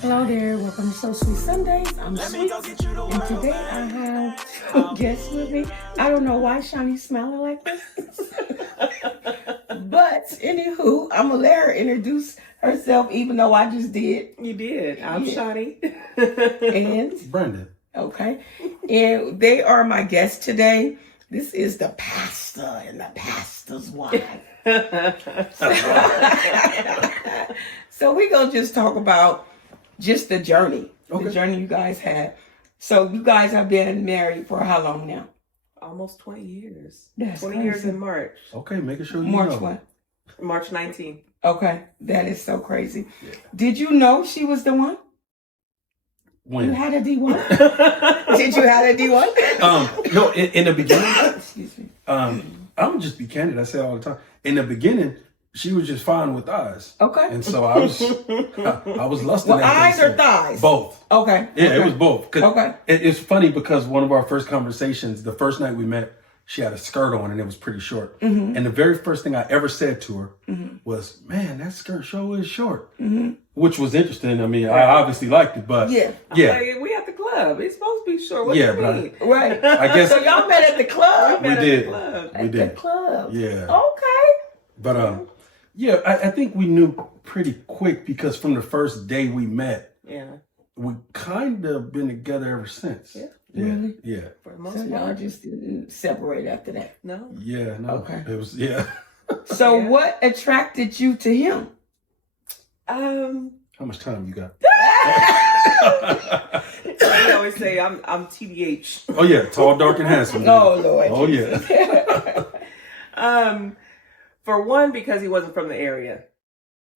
Hello there, welcome to So Sweet Sundays. I'm Sweet, and today I have two guests with me. I don't know why Shawnie's smiling like this. But anywho, I'm gonna let her introduce herself, even though I just did. You did. I'm Shawnie. And Brandon. Okay. And they are my guests today. This is the pastor and the pastor's wife. So we're gonna just talk about just the journey. Okay. The journey you guys had. So you guys have been married for how long now? Almost 20 years. That's 20 crazy. years in March. Okay, making sure you March know. what? March 19th. Okay, that is so crazy. Yeah. Did you know she was the one? When? You had a D1? Did you have a D1? No, in the beginning, excuse me. I'm gonna just be candid. I say it all the time. In the beginning, she was just fine with eyes. Okay. And so I was lusting at eyes or thighs? Both. Okay. Yeah, okay. It was both. Okay. It's funny because one of our first conversations, the first night we met, she had a skirt on and it was pretty short. Mm-hmm. And the very first thing I ever said to her was, "Man, that skirt sure is short," which was interesting. I mean, I obviously liked it, but yeah. Like, we at the club. It's supposed to be short. What do you mean? Right. I guess so y'all met at the club. We did. At the club. Yeah. Okay. But yeah, I think we knew pretty quick because from the first day we met, we kind of been together ever since. Yeah. Yeah. Really? Yeah. For the most so part. y'all just didn't separate after that? No. Yeah. No. Okay. It was So what attracted you to him? How much time you got? I always say I'm TBH. Oh yeah, tall, dark, and handsome. Oh Lord. Oh yeah. For one, because he wasn't from the area.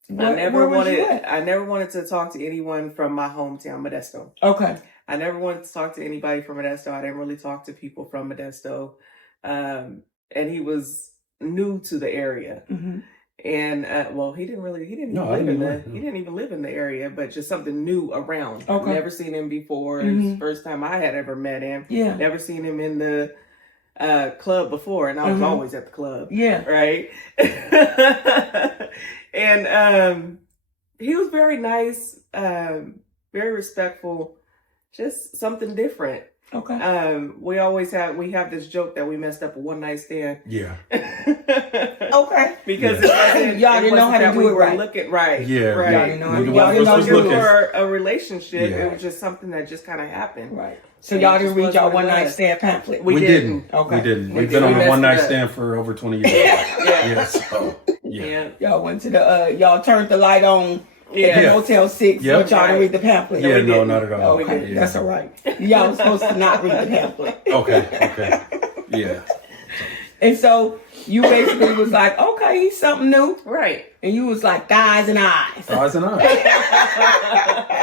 I never wanted to talk to anyone from my hometown, Modesto. Okay. I never wanted to talk to anybody from Modesto. I didn't really talk to people from Modesto. And he was new to the area. Mm-hmm. And he didn't even live in the area, but just something new around. Okay. Never seen him before. It was the first time I had ever met him. Yeah. Never seen him in the club before, and I was always at the club. Yeah. Right. And he was very nice, very respectful, just something different. Okay. We have this joke that we messed up a one night stand. Yeah. Okay. Because y'all didn't know how to do it right. Looking right. Yeah. Right. Y'all didn't know how to Y'all do it for a relationship. Yeah. It was just something that just kind of happened. Right. So y'all didn't read y'all one night stand pamphlet? We didn't. Okay. We didn't. We've been on a one night stand for over 20 years. Yeah. So, yeah. Y'all went to the y'all turned the light on. Yeah. Motel 6, but y'all didn't read the pamphlet. Yeah, no, not at all. Okay, that's all right. Y'all was supposed to not read the pamphlet. Okay. Yeah. And so you basically was like, okay, he's something new. Right. And you was like, thighs and eyes. Thighs and eyes.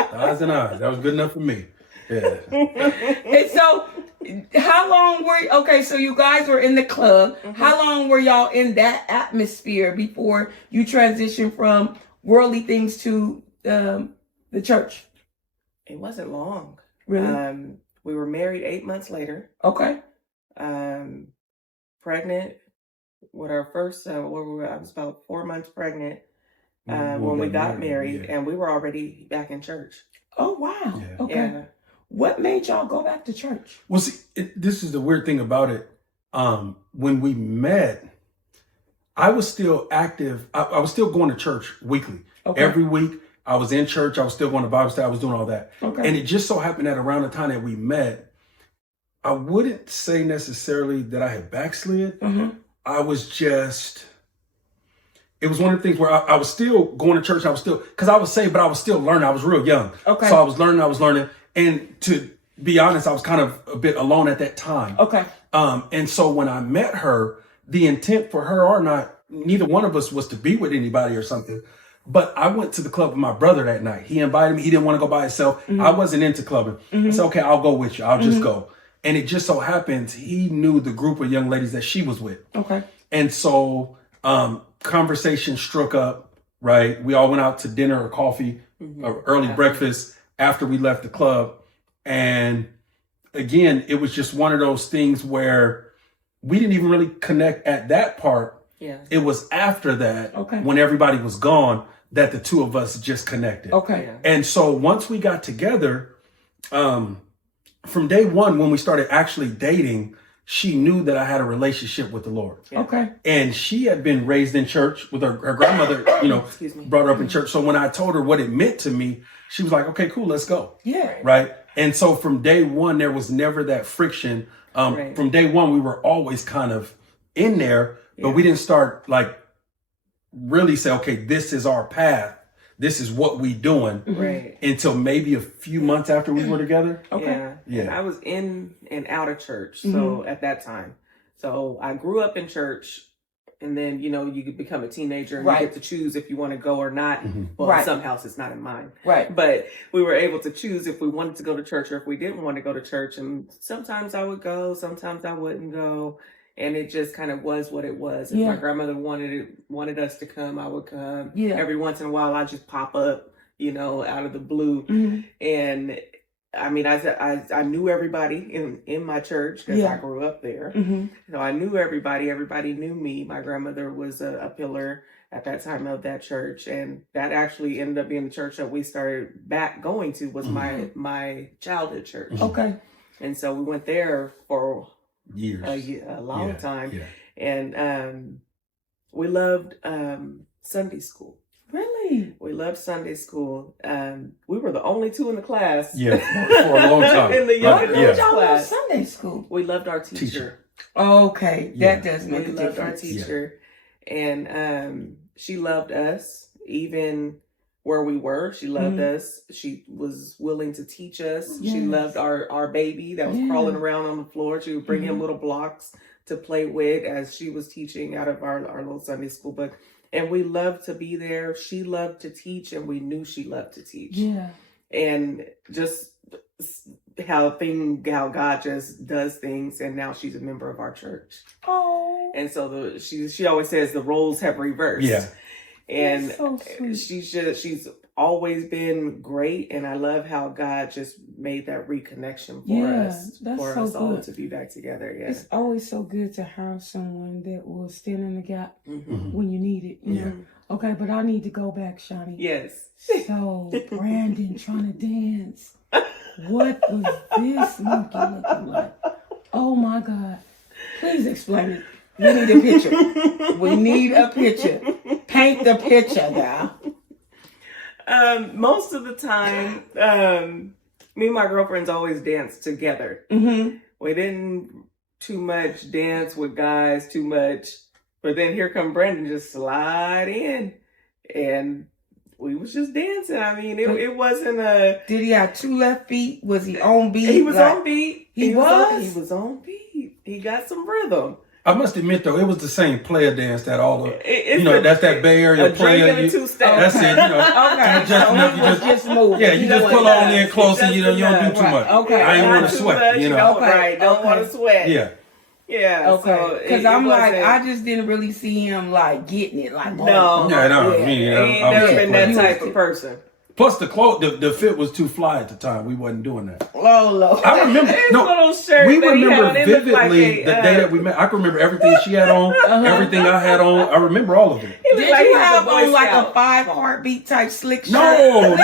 Thighs and eyes. That was good enough for me. Yeah. And so how long so you guys were in the club. Mm-hmm. How long were y'all in that atmosphere before you transitioned from worldly things to the church? It wasn't long. Really? We were married 8 months later. Okay. Pregnant with our first son. I was about 4 months pregnant when we got married, and we were already back in church. Oh wow. Yeah. Okay. Yeah. What made y'all go back to church? Well, see, this is the weird thing about it. When we met, I was still active. I was still going to church weekly. Okay. Every week, I was in church. I was still going to Bible study. I was doing all that. Okay. And it just so happened that around the time that we met, I wouldn't say necessarily that I had backslid. Mm-hmm. I was just, it was one of the things where I was still going to church. I was still, because I was saved, but I was still learning. I was real young. Okay. So I was learning. And to be honest, I was kind of a bit alone at that time. Okay. And so when I met her, the intent for her or not, neither one of us was to be with anybody or something. But I went to the club with my brother that night. He invited me. He didn't want to go by himself. Mm-hmm. I wasn't into clubbing. Mm-hmm. I said, okay, I'll go with you. I'll just go. And it just so happens he knew the group of young ladies that she was with. Okay. And so conversation struck up. right? We all went out to dinner or coffee, or early breakfast after we left the club. And again, it was just one of those things where we didn't even really connect at that part. Yeah. It was after that, when everybody was gone, that the two of us just connected. Okay. Yeah. And so once we got together, from day one, when we started actually dating, she knew that I had a relationship with the Lord. Yeah. Okay. And she had been raised in church with her grandmother, brought her up in church. So when I told her what it meant to me, she was like, okay, cool, let's go. Yeah. Right. And so from day one, there was never that friction. From day one, we were always kind of in there, but we didn't start like really say, okay, this is our path. This is what we doing. Right. Until maybe a few months after we were together. Okay. Yeah. And I was in and out of church. So at that time, so I grew up in church, and then, you could become a teenager and you get to choose if you want to go or not. Well, in some houses, not in mine. Right. But we were able to choose if we wanted to go to church or if we didn't want to go to church. And sometimes I would go, sometimes I wouldn't go. And it just kind of was what it was. If my grandmother wanted us to come, I would come. Yeah. Every once in a while, I'd just pop up, out of the blue. And I mean, I knew everybody in my church because I grew up there. So I knew everybody. Everybody knew me. My grandmother was a pillar at that time of that church. And that actually ended up being the church that we started back going to was my childhood church. Okay. And so we went there for years, a long time. Yeah. And we loved Sunday school. Really? We loved Sunday school. We were the only two in the class. Yeah, for a long time. In the young adults Y'all love class. Sunday school. We loved our teacher. Okay, that does We make a loved our difference. teacher. And she loved us, even where we were. She loved us. She was willing to teach us. She loved our baby that was crawling around on the floor. She would bring him little blocks to play with as she was teaching out of our little Sunday school book. And we loved to be there. She loved to teach, and we knew she loved to teach. Yeah. And just how God just does things. And now she's a member of our church. Oh. And so she always says the roles have reversed. Yeah. And so sweet. she's always been great, and I love how God just made that reconnection for us, that's for so us all good. to be back together. Yeah, It's always so good to have someone that will stand in the gap Mm-hmm. when you need it. You know? Okay, but I need to go back, Shawnie. Yes. So Brandon trying to dance. What was this monkey looking like? Oh my God! Please explain it. We need a picture. We need a picture. Paint the picture, now. Most of the time, me and my girlfriends always danced together. We didn't too much dance with guys too much, but then here come Brandon just slide in, and we was just dancing. I mean, it wasn't a. Did he have two left feet? Was he on beat? He was on beat. He was? He was on beat. He got some rhythm. I must admit though, it was the same player dance that all the It's that's that Bay Area a player. drink and a two-step. That's it. Okay, just so enough, he you was just moving. Yeah, you just pull on in closer. You don't do too much. Okay. I ain't want Not to too sweat. much, Okay. Don't want to sweat. Yeah. Yeah. Okay. Because I'm like, I just didn't really see him like getting it. Like, No. Yeah, no. Yeah. Me, He I ain't was never too been that plain. type of person. Plus the fit was too fly at the time. We wasn't doing that. Oh Lord. I remember. His No, little shirt we that he had remember on, it looked like vividly a, the day that we met. I can remember everything she had on, everything I had on. I remember all of it. He looked Did like you he was have Boy on like Scout. a 5 heartbeat type slick shirt? No.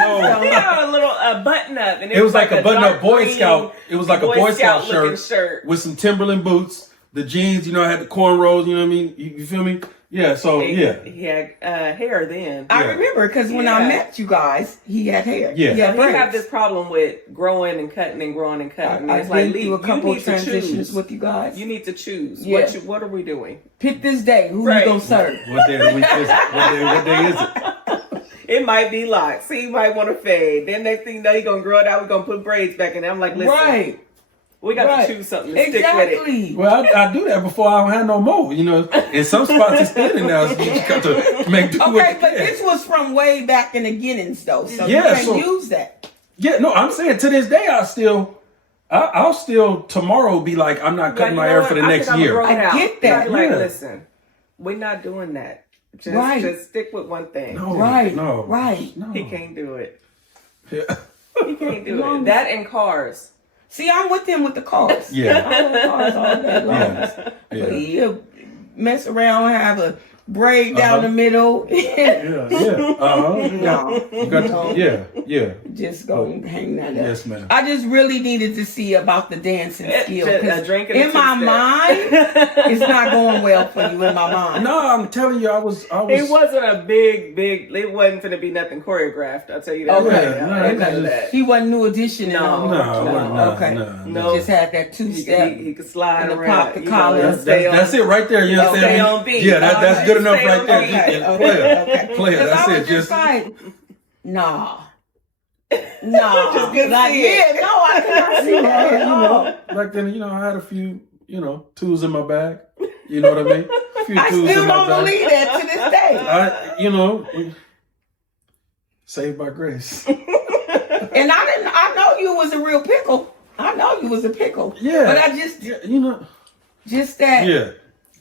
He had a little button up, and It was like a button-up dark Boy green Scout. It was like a Boy Scout looking shirt with some Timberland boots. The jeans, I had the cornrows. You know what I mean? You feel me? Yeah. So He had hair then. I remember because when I met you guys, he had hair. Yeah. He had We have braids. this problem with growing and cutting and growing and cutting. I've It's like, been Lee, through a you couple need of to transitions choose. with you guys. You need to choose. Yeah. What are we doing? Pick this day. Who Right. you gonna serve? What day of the week is it? What day is it? It might be locks. He might want to fade. Then next thing you know, he's going to grow it out. We're going to put braids back in there. I'm like, listen, Right. we got to choose something to stick with it. Exactly. Well, I do that before I don't have no more. In some spots it's thinning now. So you just got to make do Okay, what but you can. this was from way back in the beginnings, though, so you Yeah, can so- use that. Yeah, no, I'm saying to this day I'll still tomorrow be like, I'm not cutting my hair for the next year. I get that. Like, Yeah. listen, we're not doing that. Just stick with one thing. No, Right. no, Right. no. He can't do it. Yeah. He can't do it. That and cars. See, I'm with him with the cars. Yeah. I love cars all day long. Yeah. But he'll mess around, have a braid down the middle. Yeah. No. You got yeah. Just go and hang that up. Yes, ma'am. I just really needed to see about the dancing skill. Just a 'Cause drink and a in my two-step. mind, it's not going well for you in my mind. No, I'm telling you, I was. It wasn't a big. It wasn't going to be nothing choreographed. I'll tell you that. Okay. Right now. No, Ain't none of that. He wasn't New Edition. No. Okay. No. Just had that two-step. He could slide and the around. pop the you know, collar. and stay on- That's it right there. You know what I'm Stay saying? on beat. Yeah, that's good enough Stay right on there. beat. Okay. Player. Because That's I it. was just like, nah. Just couldn't Like, see it. yeah, no, I cannot see that at all. Back then, I had a few, tools in my bag. You know what I mean? A few I tools still in my don't bag. believe that to this day. Saved by grace. And I know you was a real pickle. I know you was a pickle. Yeah. But I just, just that Yeah.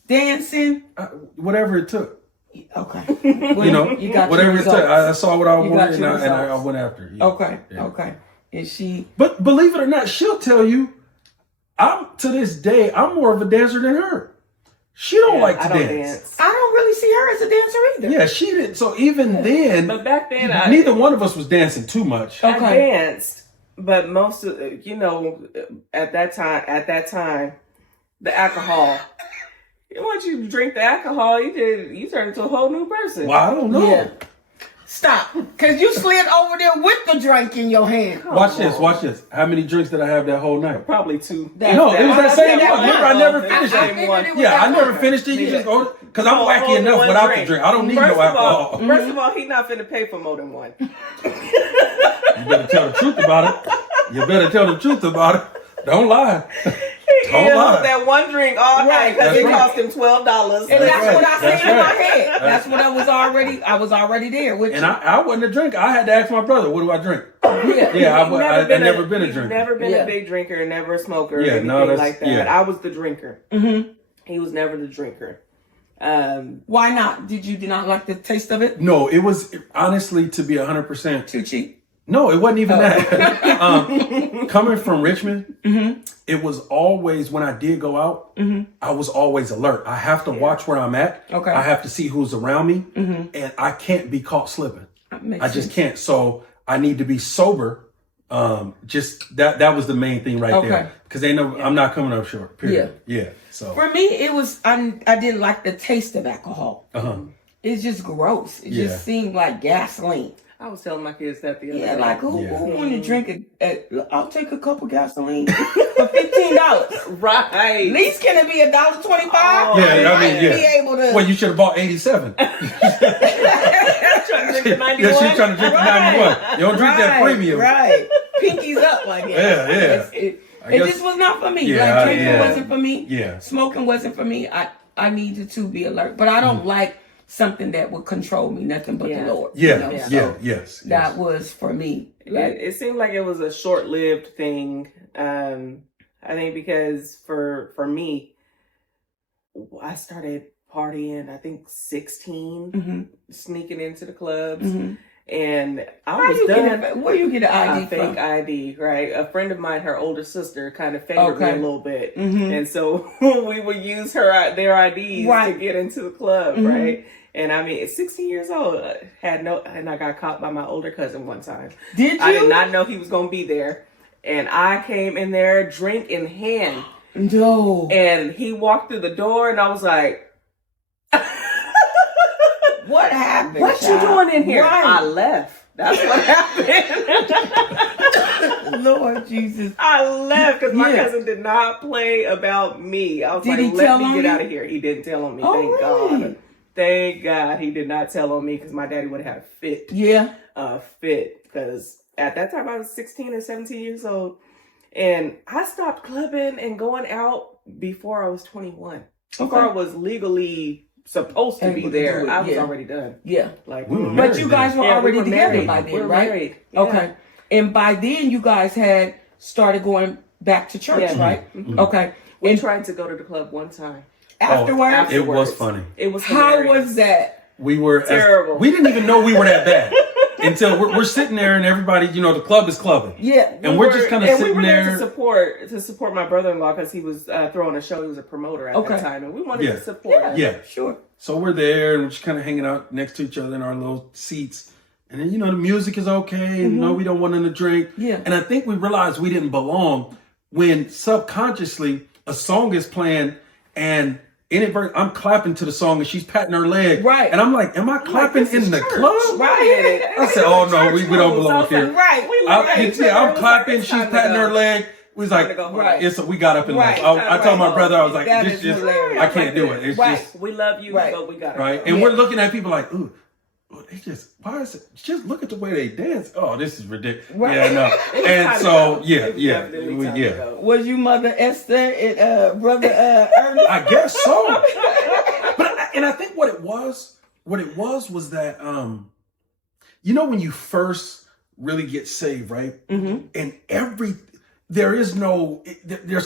dancing. Whatever it took. Okay. You got whatever your it took. results. I saw what I You wanted got and your I results. went after it. Yeah. Okay. Yeah. Okay. And she. But believe it or not, she'll tell you, to this day, I'm more of a dancer than her. She don't like to I don't dance. I don't really see her as a dancer either. Yeah, she didn't. So even then, But back then, neither one of us was dancing too much. I Okay. danced, but most of at that time, the alcohol. Once you drink the alcohol, you turn into a whole new person. Well, I don't know. Yeah. Stop. Because you slid over there with the drink in your hand. Watch this. How many drinks did I have that whole night? Probably 2. No, it was that same that one. one. Remember, I never I finished figured it. it was that I never one. finished it. You just go, because I'm wacky Only enough one without the drink. I don't need no alcohol. First of all, he's not finna pay for more than one. You better tell the truth about it. Don't lie. Don't lie. That one drink all night because That's it right. cost him $12. And that's what I That's said in my right. head. That's what I was already there with And you. I wasn't a drinker. I had to ask my brother, what do I drink? Yeah. Yeah, I've never been a He's drinker. never been Yeah. a big drinker, never a smoker, Yeah, or anything no, that's- like that. yeah. I was the drinker. Mm-hmm. He was never the drinker. Why not? Did you not like the taste of it? No, it was honestly, to be 100%. Too cheap. No, it wasn't even that. Coming from Richmond, Mm-hmm. it was always, when I did go out, I was always alert. I have to watch where I'm at. Okay. I have to see who's around me. And I can't be caught slipping. I just can't. So I need to be sober. Just that was the main thing right there. Because they know I'm not coming up short. Period. Yeah. So For me, it was I didn't like the taste of alcohol. It's just gross. It just seemed like gasoline. I was telling my kids that the other Yeah, day. like who want to drink I'll take a cup of gasoline for $15. Right. At least can it be $1.25? Oh, yeah, I mean, Be able to. Well, you should have bought 87. Trying to drink the 91. Yeah, she's trying to drink the 91. You don't drink that premium. Right. Pinkies up like that. Yeah. It guess- just was not for me. Yeah, Like drinking yeah. wasn't for me. Yeah. Smoking wasn't for me. I needed to be alert. But I don't like something that would control me, nothing but the Lord. Yeah. You know? Yes. That was for me. Like, It seemed like it was a short-lived thing. I think because for me, I started partying, I think 16, sneaking into the clubs. And I was done. Where you get an ID A fake from? ID, right? A friend of mine, her older sister, kind of favored me a little bit, and so we would use their IDs to get into the club, right? And I mean, at 16 years old, and I got caught by my older cousin one time. Did you? I did not know he was going to be there, and I came in there, drink in hand, No. and he walked through the door, and I was like, What happened? "What you doing in here?" Right. I left. That's what happened. Lord Jesus. I left because my cousin did not play about me. I was Did he like, let tell me on get you? out of here. He didn't tell on me. Oh, Thank really? God. Thank God he did not tell on me because my daddy would have had a fit. Yeah. Fit. Because at that time I was 16 or 17 years old. And I stopped clubbing and going out before I was 21. Before I was legally supposed to Able be to there. do it, I was yeah. already done. Yeah. Like, We were But married you guys then. were Yeah, we already were together married. by We then, were right? married. Yeah. Okay. And by then you guys had started going back to church, Yeah. right? Okay. We And tried to go to the club one time. afterwards, It was funny. It was how hilarious. was that? We were terrible. We didn't even know we were that bad until we're sitting there and everybody, you know, the club is clubbing. Yeah. And we're just kind of sitting we were there to support my brother-in-law because he was throwing a show. He was a promoter at that time, and we wanted to support him. Yeah, sure. So we're there and we're just kind of hanging out next to each other in our little seats. And then, you know, the music is okay. You know, we don't want them to drink. Yeah. And I think we realized we didn't belong when subconsciously a song is playing and I'm clapping to the song and she's patting her leg. Right. And I'm like, am I clapping in the club? Right. I said, oh no, we don't belong here. Right. I'm clapping, she's patting her leg. We was like, we got up and left. I told my brother, I was like, this just, I can't do it. It's just, we love you, but we got it. Right. And we're looking at people like, ooh, they just, why is it? Just look at the way they dance. Oh, this is ridiculous. Right. Yeah, no. And so, yeah. Was you Mother Esther and brother Ernest? I guess so. And I think what it was was that, you know, when you first really get saved, right? Mm-hmm. And there's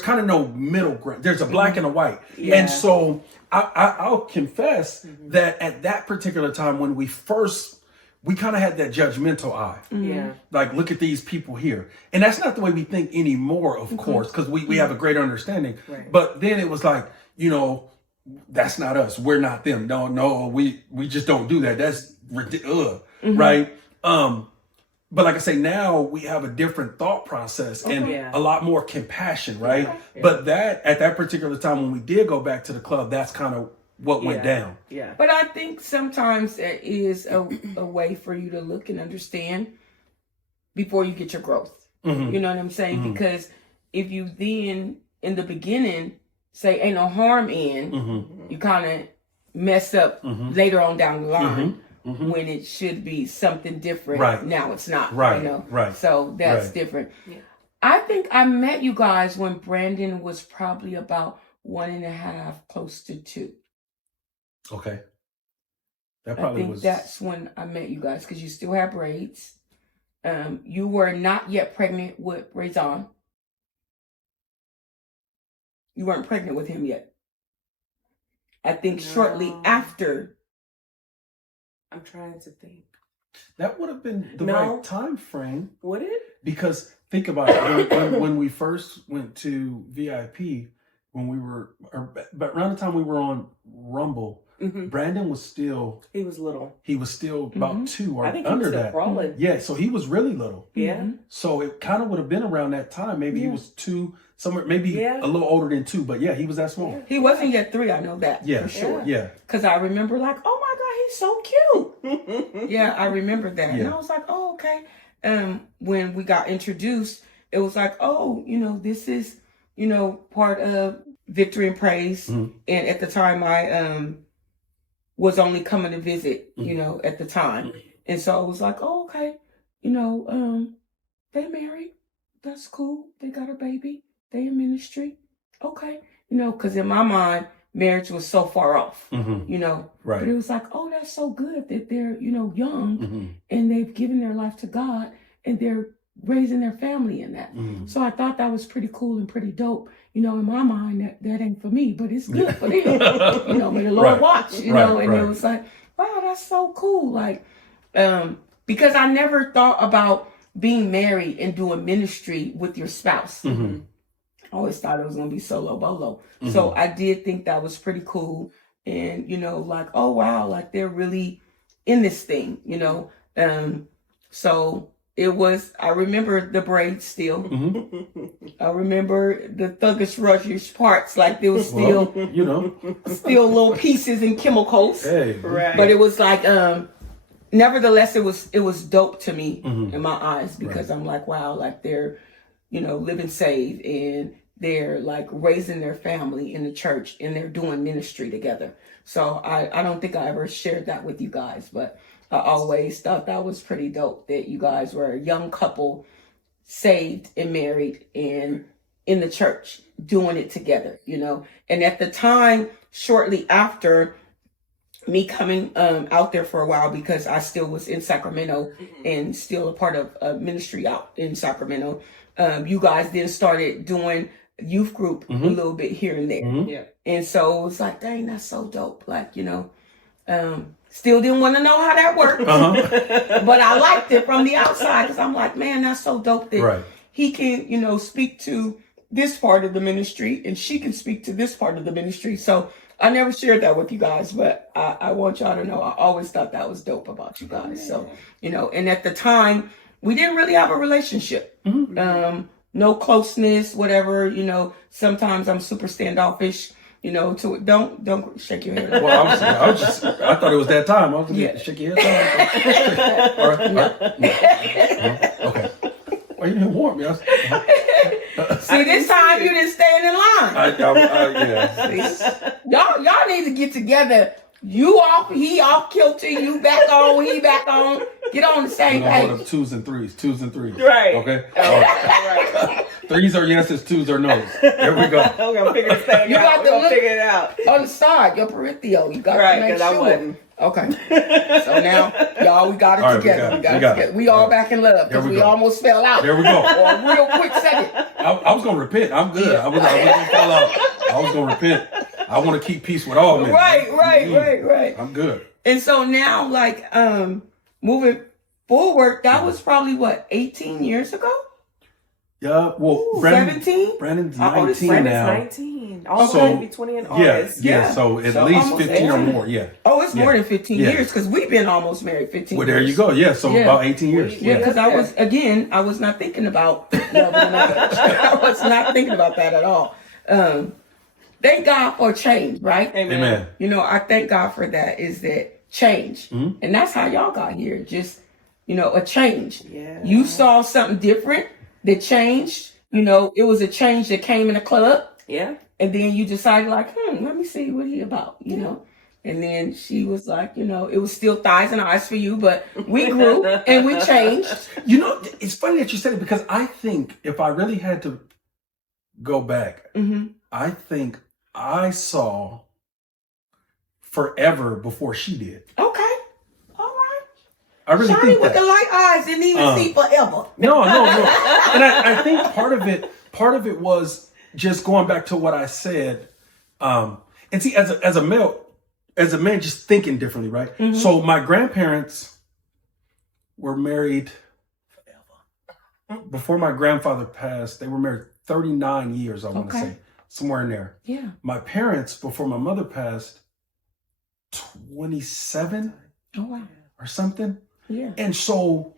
kind of no middle ground. There's a black and a white. Yeah. And so I'll confess that at that particular time when we kind of had that judgmental eye. Yeah. Like, look at these people here. And that's not the way we think anymore, of course, because we have a greater understanding. Right. But then it was like, you know, that's not us. We're not them. No, we just don't do that. That's ridiculous. Right? But like I say, now we have a different thought process and a lot more compassion, right? Yeah. But at that particular time when we did go back to the club, that's kind of what went down. Yeah. But I think sometimes there is a way for you to look and understand before you get your growth. Mm-hmm. You know what I'm saying? Mm-hmm. Because if you then, in the beginning, say ain't no harm in, you kind of mess up later on down the line. Mm-hmm. When it should be something different. Right. Now it's not. Right. You know? Right. So that's different. Yeah. I think I met you guys when Brandon was probably about 1.5, close to 2. Okay. That probably was. That's when I met you guys because you still have braids. You were not yet pregnant with Razan. You weren't pregnant with him yet. I think shortly after. I'm trying to think. That would have been the right time frame. Would it? Because think about it. When we first went to VIP, but around the time we were on Rumble, Brandon was still. He was little. He was still about 2 or I think under he was that. Crawling. Yeah, so he was really little. Yeah. So it kind of would have been around that time. Maybe he was 2, somewhere, maybe a little older than 2. But yeah, he was that small. Yeah. He wasn't yet 3. I know that for sure. Yeah. Because I remember like, oh my God, he's so cute. Yeah, I remember that. Yeah. And I was like, oh, okay. When we got introduced, it was like, oh, you know, this is, you know, part of Victory and Praise. And at the time I was only coming to visit, you know, at the time. And so I was like, oh, okay. You know, they married. That's cool. They got a baby. They in ministry. Okay. You know, because in my mind, marriage was so far off, you know. Right. But it was like, oh, that's so good that they're, you know, young and they've given their life to God and they're raising their family in that. So I thought that was pretty cool and pretty dope. You know, in my mind, that ain't for me, but it's good for them. You know, may the Lord watch, you know. And it was like, wow, that's so cool. Like, because I never thought about being married and doing ministry with your spouse. I always thought it was going to be solo bolo. So I did think that was pretty cool. And, you know, like, oh, wow, like they're really in this thing, you know. So it was, I remember the braids still. I remember the thuggish rushish parts, like there was still, you know, still little pieces and chemicals. Hey. Right. But it was like, nevertheless, it was dope to me in my eyes because I'm like, wow, like they're, you know, living saved and they're like raising their family in the church and they're doing ministry together. So I don't think I ever shared that with you guys, but I always thought that was pretty dope that you guys were a young couple, saved and married and in the church doing it together, you know. And at the time, shortly after me coming out there for a while, because I still was in Sacramento and still a part of ministry out in Sacramento, you guys then started doing youth group a little bit here and there. And so it was like, dang, that's so dope. Like, you know, Still didn't want to know how that worked. Uh-huh. But I liked it from the outside because I'm like, man, that's so dope that Right. he can, speak to this part of the ministry and she can speak to this part of the ministry. So I never shared that with you guys, but I want y'all to know I always thought that was dope about you guys. So, and at the time, we didn't really have a relationship. Mm-hmm. No closeness, whatever, sometimes I'm super standoffish. Don't shake your head. Well, I thought it was that time. I was going to shake your head. All right. No. Okay. Well, you didn't warn me. See, this time you didn't stand in line. Yeah. See? Y'all need to get together. You off, he off kilter, you back on, he back on. Get on the same page. Hold up 2s and 3s. Right. Okay. All right. 3s are yeses, 2s are no's. There we go. We're gonna figure this thing out. We're gonna figure it out. On the side, your peripheral. You got Right, to make because sure. I wasn't. Okay. So now, y'all, we got it together. We got it together. We all back in love because we almost fell out. There we go. For a real quick second. I was gonna repent. I'm good. I was gonna fall out. I was gonna repent. I want to keep peace with all men. Right. I'm good. And so now, moving forward, that was probably 18 years ago? Yeah. Well, 17? Brandon's Brandon's 19 now. 19. Also, So, going to be 20 in August. Yeah. So at So least almost 15 or 18. more. Yeah. Oh, it's more than 15 Yeah. years because we've been almost married 15 Well, years. there you go. Yeah. So about 18 years. Yeah, because I was not thinking about love and marriage. I was not thinking about that at all. Thank God for change, right? Amen. I thank God for that, is that change. Mm-hmm. And that's how y'all got here. Just, a change. Yeah. You saw something different that changed. It was a change that came in the club. Yeah. And then you decided let me see what he about, know. And then she was like, it was still thighs and eyes for you, but we grew and we changed. It's funny that you said it because I think if I really had to go back, I think I saw forever before she did. Okay. All right. I really Shawnie think with that. the light eyes didn't even see forever. No. And I think part of it was just going back to what I said. And see, as a man, just thinking differently, right? Mm-hmm. So my grandparents were married forever. Before my grandfather passed, they were married 39 years, I want to say. Somewhere in there. Yeah. My parents, before my mother passed, 27 Oh, wow. or something. Yeah. And so,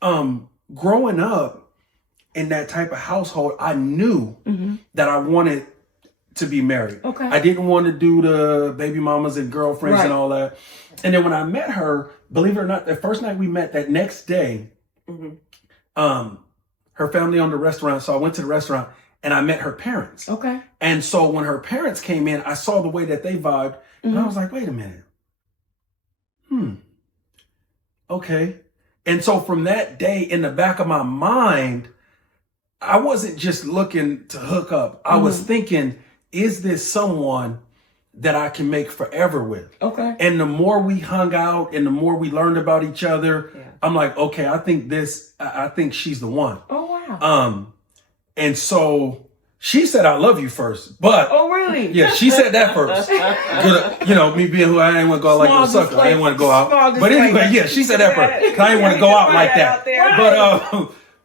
growing up in that type of household, I knew that I wanted to be married. Okay. I didn't want to do the baby mamas and girlfriends and Right. all that. And then when I met her, believe it or not, the first night we met, that next day, her family owned a restaurant. So I went to the restaurant and I met her parents. Okay. And so when her parents came in, I saw the way that they vibed. And I was like, wait a minute. Okay. And so from that day, in the back of my mind, I wasn't just looking to hook up. I was thinking, is this someone that I can make forever with? Okay. And the more we hung out and the more we learned about each other, I'm like, okay, I think she's the one. Oh, wow. And so she said, I love you first, but Oh, really? yeah, she said that first. Me being who I ain't want to go out like a sucker. I ain't want to go out. But anyway, yeah, she said that first. I ain't want to go out like that.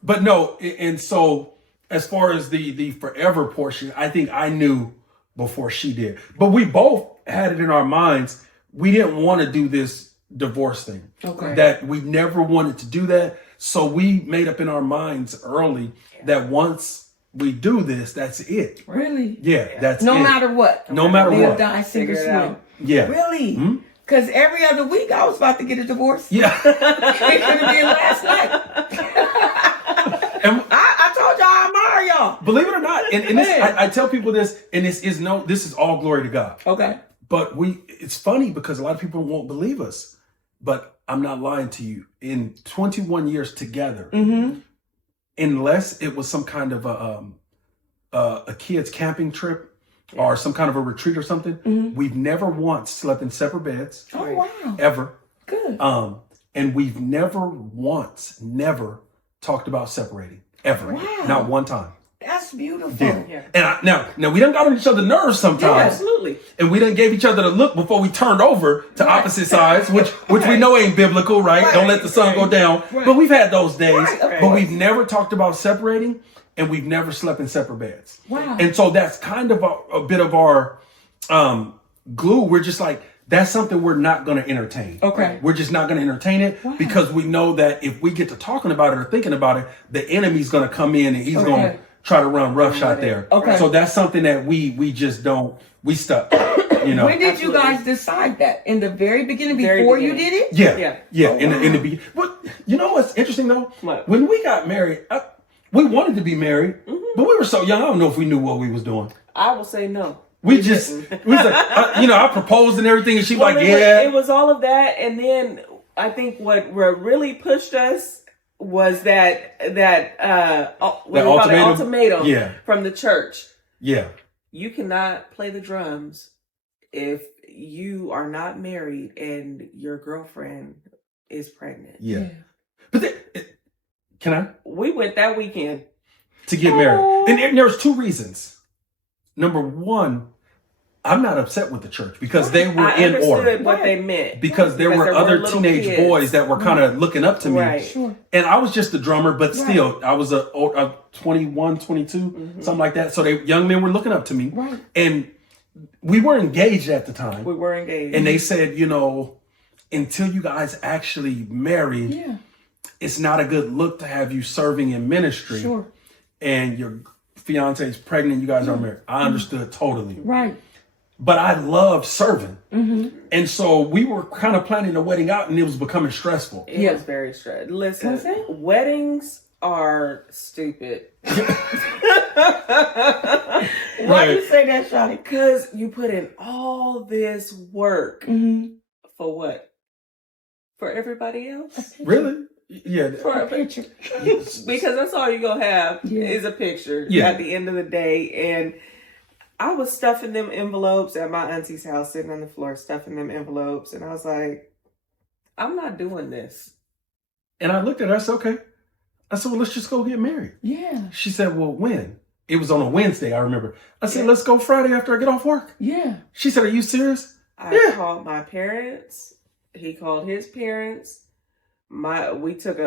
But no. And so as far as the forever portion, I think I knew before she did. But we both had it in our minds. We didn't want to do this divorce thing. Okay. That we never wanted to do that. So we made up in our minds early that once we do this, that's it. Really? Yeah, that's No it. matter what. No matter Live, what. die, sink or Figure it swim. out. Yeah. Really? Because every other week I was about to get a divorce. Yeah. It could have been last night. And I told y'all I admire y'all. believe it or not, and this, I tell people this, and this is all glory to God. Okay. But it's funny because a lot of people won't believe us. But I'm not lying to you. In 21 years together, unless it was some kind of a kids camping trip or some kind of a retreat or something, we've never once slept in separate beds. Oh, wow. Ever. Good. And we've never talked about separating. Ever. Wow. Not one time. That's that's beautiful. Yeah. And now we done got on each other's nerves sometimes. Yeah, absolutely. And we done gave each other the look before we turned over to opposite sides, which we know ain't biblical, right? Don't let the sun go down. But we've had those days. But we've never talked about separating, and we've never slept in separate beds. Wow. And so that's kind of a bit of our glue. We're just like, that's something we're not going to entertain. Okay. We're just not going to entertain it because we know that if we get to talking about it or thinking about it, the enemy's going to come in and he's going to try to run roughshod there. Okay. So that's something that we just don't, we stuck, you know. When did you guys decide that? In the very beginning, before you did it? Yeah. In the beginning. But you know what's interesting though? What? When we got married, we wanted to be married, but we were so young. I don't know if we knew what we was doing. I will say no. We was like, I proposed and everything, and she was like, it was all of that, and then I think what really pushed us was that ultimatum from the church. Yeah, you cannot play the drums if you are not married and your girlfriend is pregnant. Yeah. But can I? We went that weekend to get married, and there's two reasons. Number one, I'm not upset with the church because they were in order. What they meant. Because there were other teenage boys that were kind of looking up to me. Right. Sure. And I was just the drummer, but still, I was a 21, 22, something like that. So young men were looking up to me. Right. And we were engaged at the time. We were engaged. And they said, until you guys actually married, it's not a good look to have you serving in ministry. Sure. And your fiance is pregnant, you guys are married. I understood totally. Right. But I loved serving. And so we were kind of planning the wedding out and it was becoming stressful. It was very stressful. Listen, weddings are stupid. Why do you say that, Shawnie? Because you put in all this work for what? For everybody else? Really? Yeah. For a picture. Because that's all you're going to have is a picture at the end of the day. And I was stuffing them envelopes at my auntie's house, sitting on the floor, stuffing them envelopes. And I was like, I'm not doing this. And I looked at her, I said, okay. I said, well, let's just go get married. Yeah. She said, well, when? It was on a Wednesday, I remember. I said, let's go Friday after I get off work. Yeah. She said, are you serious? I called my parents. He called his parents. We took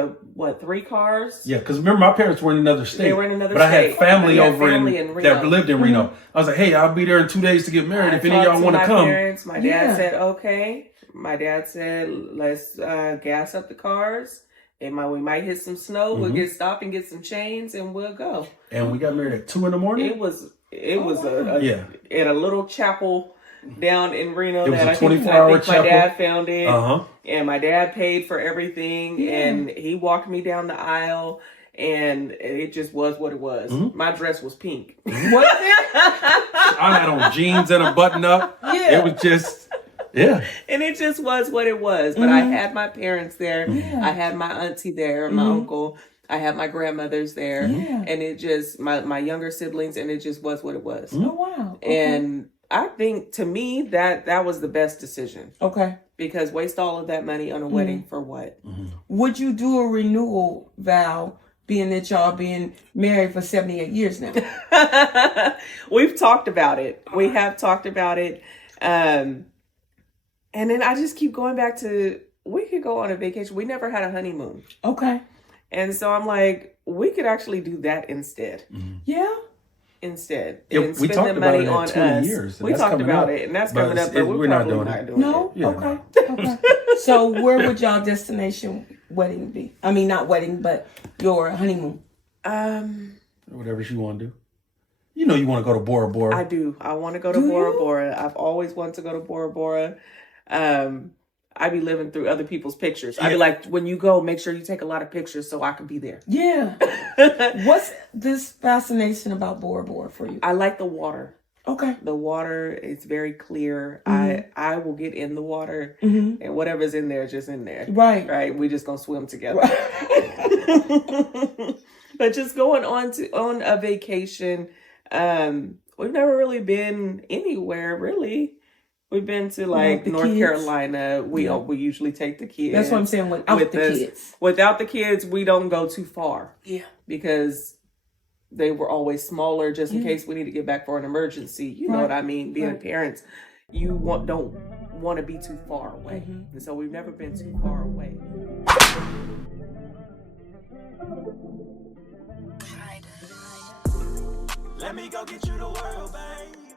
3 cars? Yeah, because remember, my parents were in another state. They were in another state. But I had family over in Reno. that lived in Reno. I was like, hey, I'll be there in 2 days to get married. If any of y'all want to come. Parents, my dad said, okay. My dad said, let's gas up the cars. And we might hit some snow. We'll stop and get some chains and we'll go. And we got married at 2 a.m. It was at a little chapel down in Reno. It was that a 24-hour chapel. My dad found it. And my dad paid for everything. And he walked me down the aisle. And it just was what it was. My dress was pink. What? I had on jeans and a button up. Yeah. It was just... Yeah. And it just was what it was. But I had my parents there. I had my auntie there, my uncle. I had my grandmothers there. Yeah. And it just, my younger siblings, and it just was what it was. Oh, wow. Okay. And I think, to me, that was the best decision. Okay. Because waste all of that money on a wedding for what? Would you do a renewal vow, being that y'all been married for 78 years now? We've talked about it. We have talked about it. And then I just keep going back to, we could go on a vacation. We never had a honeymoon. Okay. And so I'm like, we could actually do that instead. Yeah. Instead. Yeah, and we spend talked the money about it in on 20 us. years. We talked about it, and that's coming up, but we're not doing it. No? Yeah, okay. Okay. So where would y'all destination wedding be? I mean, not wedding, but your honeymoon. Whatever you want to do. You know you want to go to Bora Bora. I do. I want to go to Bora Bora. I've always wanted to go to Bora Bora. I be living through other people's pictures. I be like, when you go, make sure you take a lot of pictures so I can be there. Yeah. What's this fascination about Bora Bora for you? I like the water. Okay. The water is very clear. I will get in the water, and whatever's in there is just in there. Right. Right. We just gonna swim together. Right. But just going on a vacation, we've never really been anywhere really. We've been to like North Carolina. We usually take the kids. That's what I'm saying. Without the kids, without the kids, we don't go too far. Yeah, because they were always smaller just in case we need to get back for an emergency. You know what I mean? Being parents, you don't want to be too far away. And so we've never been too far away. Let me go get you the world, babe.